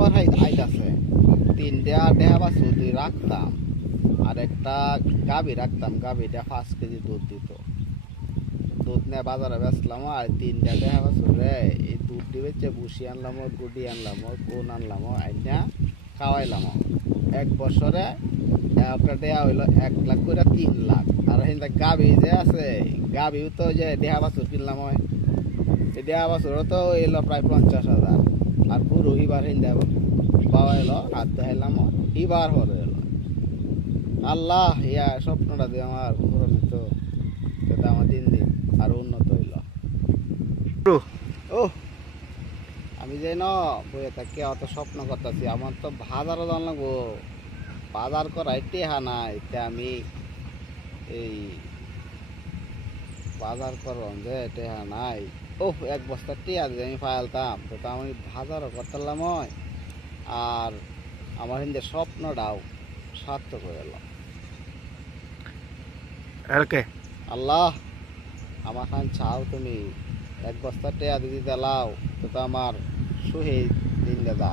পর আইতাছে 3টা দেহা বা চুদি রাখতাম আর একটা গাভী রাখতাম, গাভীটা 5 কেজি দুধ দিত। দুধ নিয়ে বাজারে বেচলাম আর 3টা দেহা বা চুরে এই দুধ দিবে বুসি আনলাম, গুডি আনলাম, কোন আনলাম, আইনা খাওয়াইলাম। 1 বছরে একটা দেয়া হইলো 1 লাখ করে 3 লাখ। আর হিন্দা গাভী যে আছে, গাভীও তো যে দেহা বাছুর কিনলাম হয়, এই দেহা বাছুরও তো এলো প্রায় 50,000। আর গরু হিবার হিন্দা পাওয়া এলো, হাত দেখাইলাম, হিবার হরে এলো। আল্লাহ, ইয়া স্বপ্নটা দিয়ে আমার পূরণ হতো, সেটা আমার দিন দিন আরো উন্নত হইল। ও আমি যে ন বইয়ে তাকে অত স্বপ্ন করতেছি, আমার তো বাজারও জান লাগবো, বাজার করাই টেহা নাই। আমি এই বাজার করলাম যে টেহা নাই। 1 বস্তা টেহা দিয়ে আমি ফাইলতাম, তো আমি বাজারও করতাম হয়। আর আমার হিন্দে স্বপ্নটাও সার্থক হয়ে গেল। আল্লাহ, আমার খান চাও তুমি 1 বস্তা টেহা দিতে লাও, তো আমার সুহে দিন দাদা।